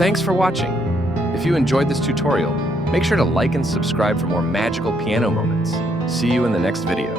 Thanks for watching. If you enjoyed this tutorial, make sure to like and subscribe for more magical piano moments. See you in the next video.